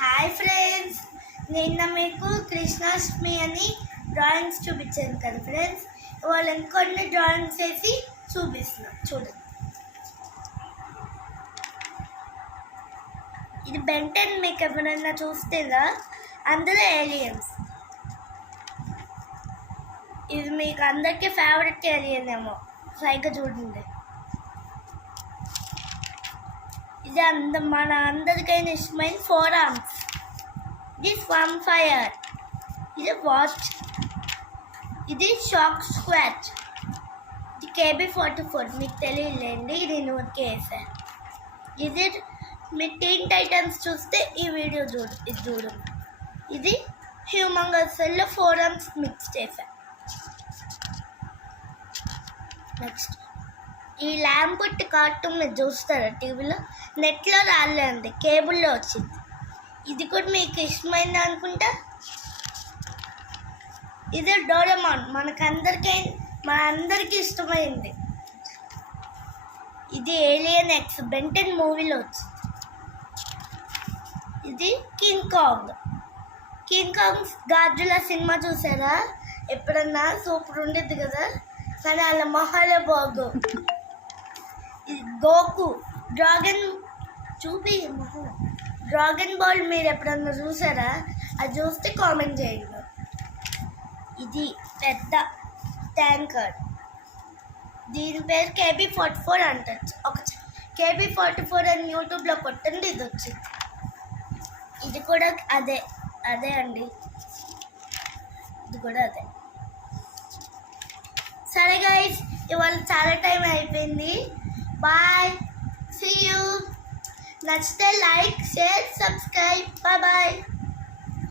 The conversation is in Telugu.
హాయ్ ఫ్రెండ్స్, నిన్న మీకు కృష్ణాష్టమి అని డ్రాయింగ్స్ చూపించాను కదా ఫ్రెండ్స్. ఇవాళ ఇంకొన్ని డ్రాయింగ్స్ వేసి చూపిస్తున్నాం చూడండి. ఇది బెంటెన్, మీకు ఎవరైనా చూస్తేదా అందరూ ఏలియన్స్. ఇది మీకు అందరికీ ఫేవరెట్ ఏలియన్ ఏమో, సరిగ్గా చూడండి. ఇది మన అందరికైనా ఇష్టమైన 4 arms. ఇది స్వామ్ ఫైర్, ఇది వాచ్, ఇది షాక్ స్క్వాచ్, ఇది KB-44. మీకు తెలియలేండి, ఇది నూటికి వేసాను. ఇది మీ టీన్ టైటన్స్ చూస్తే ఈ వీడియో చూడు. ఇది హ్యూమంగస్లో 4 arms మిక్స్ చేశాను. నెక్స్ట్ ఈ ల్యాంపుట్ కార్టూన్ మీరు చూస్తారా టీవీలో, నెట్లో రాలేండి, కేబుల్లో వచ్చింది. ఇది కూడా మీకు ఇష్టమైంది అనుకుంటా. ఇది డోరేమాన్, మనందరికీ ఇష్టమైంది. ఇది ఏలియన్ ఎక్స్, బెంటెన్ మూవీలో వచ్చింది. ఇది కింగ్ కాంగ్ గాడ్జిల్లా సినిమా చూసారా ఎప్పుడన్నా? సూపర్ ఉండేది కదా, కానీ వాళ్ళ మొహాలే బాగు. ఇది గోకు, డ్రాగన్ బాల్ మీరు ఎప్పుడన్నా చూసారా? అది చూస్తే కామెంట్ చేయండి. ఇది పెద్ద ట్యాంకర్, దీని పేరు KB-44 అంటారు. ఒక KB-44 అని యూట్యూబ్లో కొట్టండి, ఇది వచ్చింది. ఇది కూడా అదే అండి, ఇది కూడా అదే. సరే గైస్, ఇవాళ చాలా టైం అయిపోయింది. Bye, see you. నచ్చితే లైక్, షేర్,